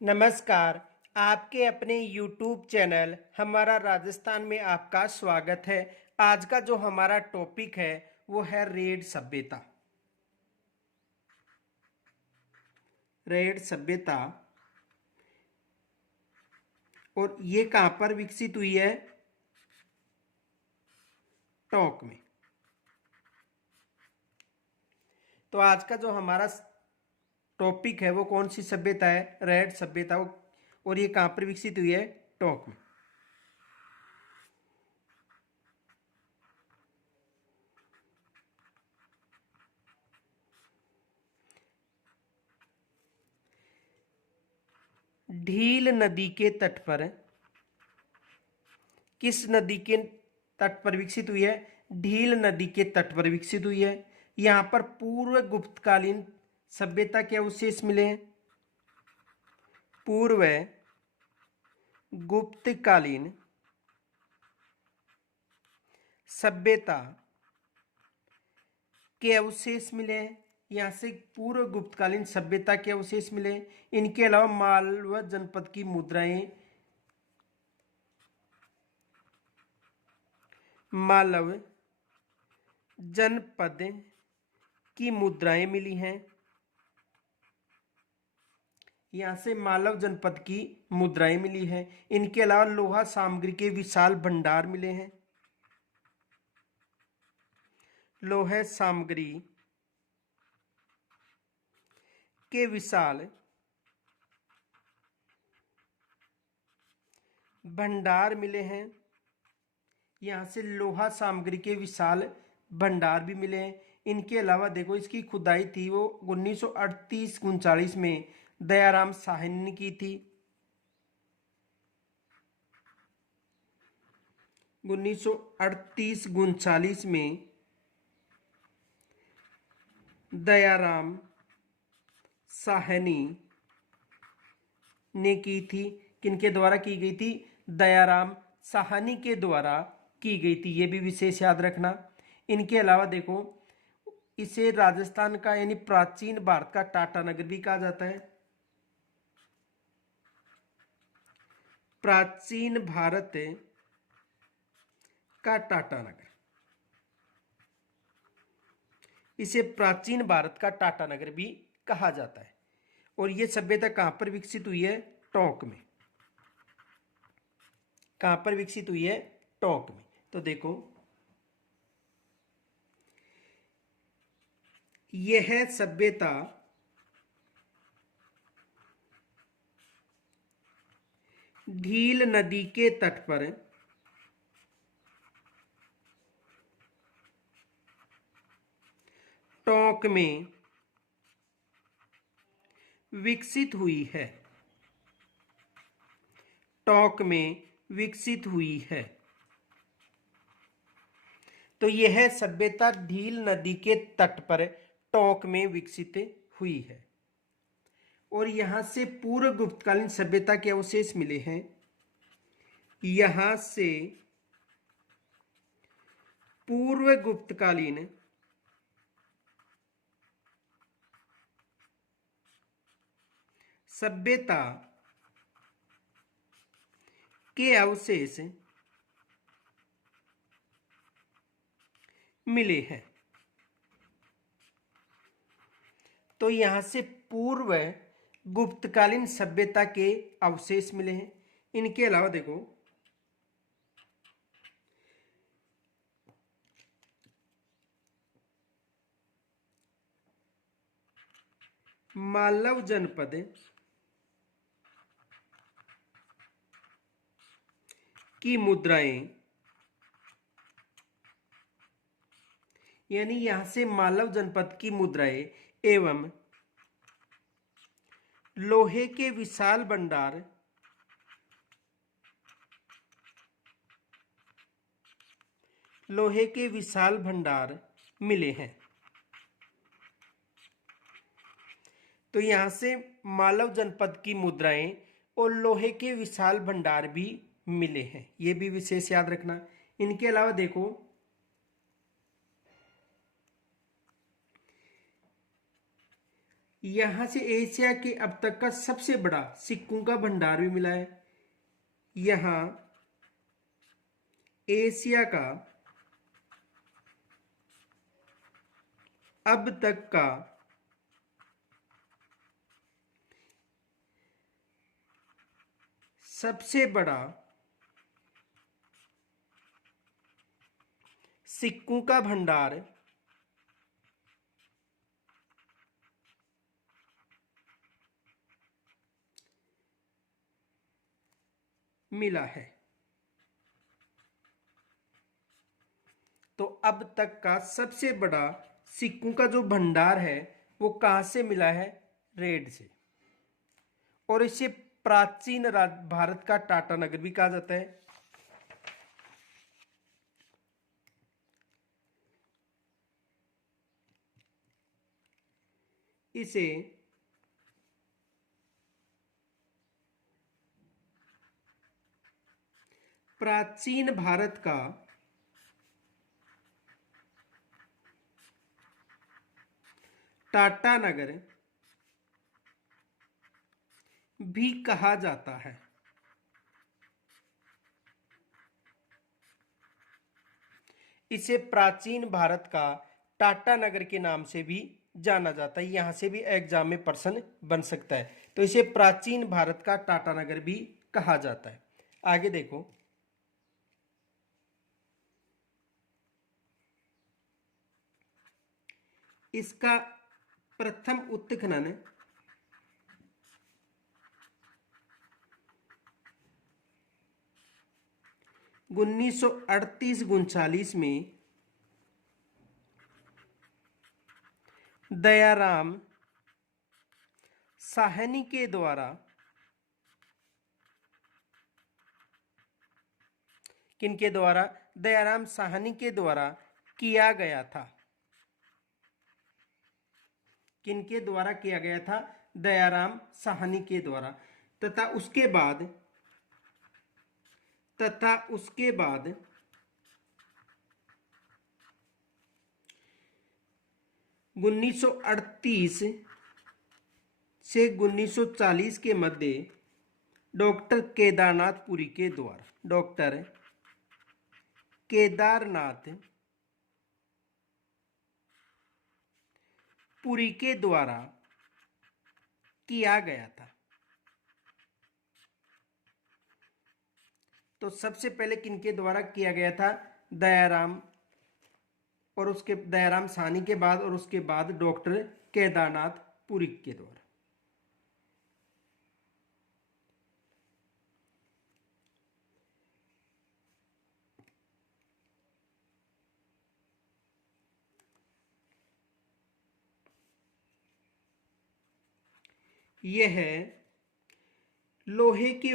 नमस्कार। आपके अपने YouTube चैनल हमारा राजस्थान में आपका स्वागत है। आज का जो हमारा टॉपिक है वो है रेड सभ्यता। रेड सभ्यता, और ये कहाँ पर विकसित हुई है? टोंक में। तो आज का जो हमारा टॉपिक है वो कौन सी सभ्यता है? रेड सभ्यता। और ये कहाँ पर विकसित हुई है? टोंक में। ढील नदी के तट पर, किस नदी के तट पर विकसित हुई है? ढील नदी के तट पर विकसित हुई है। यहां पर पूर्व गुप्तकालीन सभ्यता के अवशेष मिले हैं। पूर्व गुप्तकालीन सभ्यता के अवशेष मिले हैं। यहां से पूर्व गुप्तकालीन सभ्यता के अवशेष मिले हैं। इनके अलावा मालवा जनपद की मुद्राएं, मालव जनपद की मुद्राएं मिली हैं। यहां से मालव जनपद की मुद्राएं मिली हैं। इनके अलावा लोहा सामग्री के विशाल भंडार मिले हैं। लोहे सामग्री के विशाल भंडार मिले हैं। यहां से लोहा सामग्री के विशाल भंडार भी मिले हैं। इनके अलावा देखो, इसकी खुदाई थी वो 1938-39 में दयाराम साहनी ने की थी। 1938-39 में दयाराम साहनी ने की थी। किनके द्वारा की गई थी? दयाराम साहनी के द्वारा की गई थी। ये भी विशेष याद रखना। इनके अलावा देखो, इसे राजस्थान का यानी प्राचीन भारत का टाटा नगर भी कहा जाता है। प्राचीन भारत का टाटा नगर, इसे प्राचीन भारत का टाटा नगर भी कहा जाता है। और यह सभ्यता कहां पर विकसित हुई है? टोंक में। कहां पर विकसित हुई है? टोंक में। तो देखो, यह सभ्यता ढील नदी के तट पर टोंक में विकसित हुई है। टोंक में विकसित हुई है। तो यह सभ्यता ढील नदी के तट पर टोंक में विकसित हुई है। और यहां से पूर्व गुप्तकालीन सभ्यता के अवशेष मिले हैं। यहां से पूर्व गुप्तकालीन सभ्यता के अवशेष मिले हैं। तो यहां से पूर्व गुप्तकालीन सभ्यता के अवशेष मिले हैं। इनके अलावा देखो, मालव जनपद की मुद्राएं, यानी यहां से मालव जनपद की मुद्राएं एवं लोहे के विशाल भंडार, लोहे के विशाल भंडार मिले हैं। तो यहां से मालव जनपद की मुद्राएं और लोहे के विशाल भंडार भी मिले हैं। यह भी विशेष याद रखना। इनके अलावा देखो, यहां से एशिया के अब तक का सबसे बड़ा सिक्कों का भंडार भी मिला है। यहां एशिया का अब तक का सबसे बड़ा सिक्कों का भंडार मिला है। तो अब तक का सबसे बड़ा सिक्कों का जो भंडार है वो कहां से मिला है? रेड से। और इसे प्राचीन भारत का टाटा नगर भी कहा जाता है। इसे प्राचीन भारत का टाटा नगर भी कहा जाता है। इसे प्राचीन भारत का टाटा नगर के नाम से भी जाना जाता है। यहां से भी एग्जाम में प्रश्न बन सकता है। तो इसे प्राचीन भारत का टाटा नगर भी कहा जाता है। आगे देखो, इसका प्रथम उत्खनन 1938-39 में दयाराम साहनी के द्वारा किनके द्वारा? दयाराम साहनी के द्वारा किया गया था। किनके द्वारा किया गया था? दयाराम साहनी के द्वारा। तथा उसके बाद 1938 से 1940 के मध्य डॉक्टर केदारनाथ पुरी के द्वारा किया गया था। तो सबसे पहले किनके द्वारा किया गया था? दयाराम, और उसके दयाराम साहनी के बाद और उसके बाद डॉक्टर केदारनाथ पुरी के द्वारा। यह है लोहे के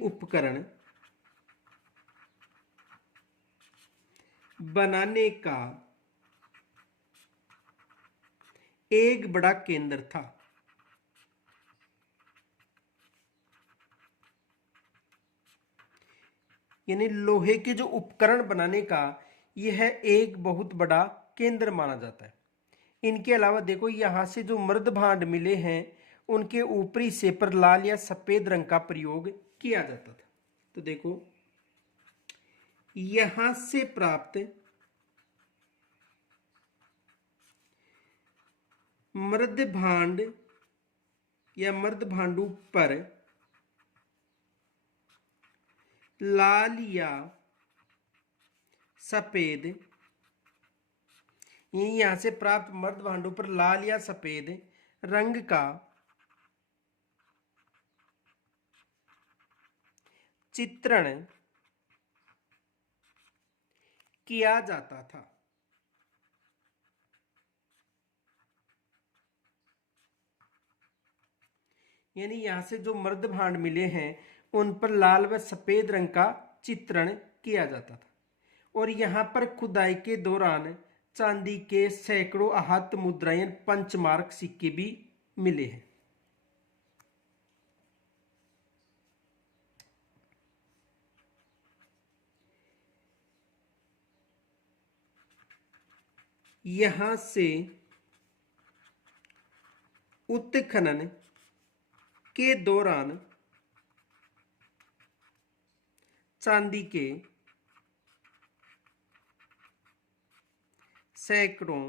उपकरण बनाने का एक बड़ा केंद्र था। यानी लोहे के जो उपकरण बनाने का यह एक बहुत बड़ा केंद्र माना जाता है। इनके अलावा देखो, यहां से जो मृद भांड मिले हैं उनके ऊपरी हिस्से पर लाल या सफेद रंग का प्रयोग किया जाता था। तो देखो, यहां से प्राप्त मृद भांड या मृद भांडू पर लाल या सफेद, यहां से प्राप्त मृद भांडू पर लाल या सफेद रंग का चित्रण किया जाता था। यानी यहां से जो मृद भांड मिले हैं उन पर लाल व सफेद रंग का चित्रण किया जाता था। और यहां पर खुदाई के दौरान चांदी के सैकड़ों आहत मुद्राएं पंचमार्क सिक्के भी मिले हैं। यहां से उत्खनन के दौरान चांदी के सैकड़ों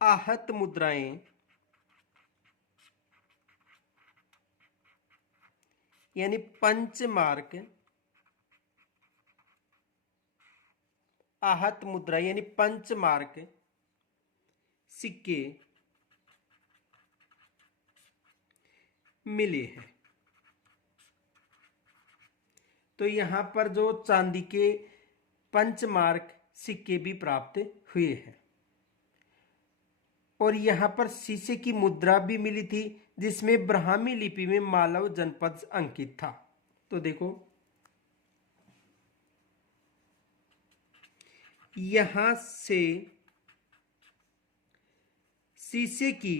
आहत मुद्राएं यानी पंचमार्क आहत मुद्रा यानी पंचमार्क सिक्के मिले हैं। तो यहां पर जो चांदी के पंचमार्क सिक्के भी प्राप्त हुए हैं और यहां पर शीशे की मुद्रा भी मिली थी जिसमें ब्राह्मी लिपि में मालव जनपद अंकित था। तो देखो यहां से शीशे की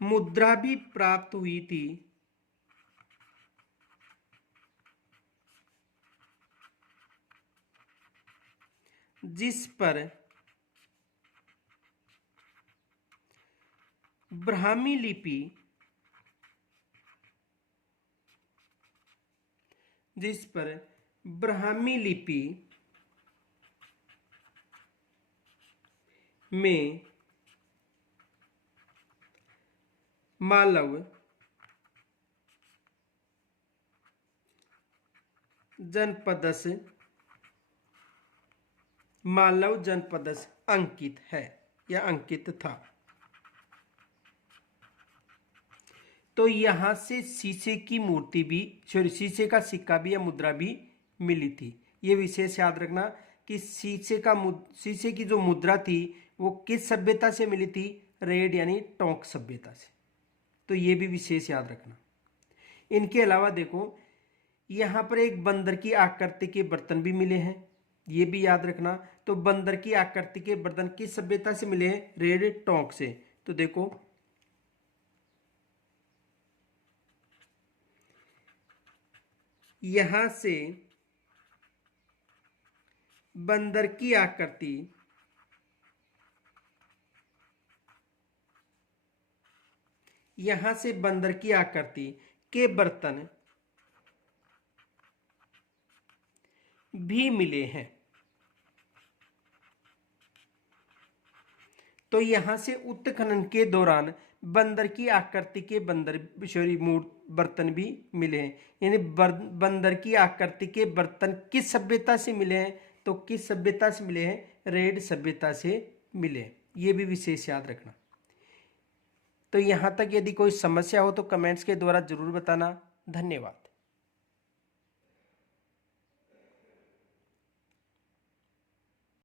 मुद्रा भी प्राप्त हुई थी जिस पर ब्राह्मी लिपि में मालव जनपदस अंकित है या अंकित था। तो यहां से शीशे की मूर्ति भी शीशे का सिक्का भी या मुद्रा भी मिली थी। ये विशेष याद रखना कि शीशे की जो मुद्रा थी वो किस सभ्यता से मिली थी, रेड यानी टोंक सभ्यता से। तो ये भी विशेष याद रखना। इनके अलावा देखो यहां पर एक बंदर की आकृति के बर्तन भी मिले हैं, ये भी याद रखना। तो बंदर की आकृति के बर्तन किस सभ्यता से मिले हैं, रेड टोंक से। तो देखो यहां से बंदर की आकृति के बर्तन भी मिले हैं। तो यहां से उत्खनन के दौरान बंदर की आकृति के बर्तन भी मिले हैं। यानी बंदर की आकृति के बर्तन किस सभ्यता से मिले हैं, तो किस सभ्यता से मिले हैं, रेड सभ्यता से मिले हैं। ये भी विशेष याद रखना। तो यहां तक यदि कोई समस्या हो तो कमेंट्स के द्वारा जरूर बताना। धन्यवाद।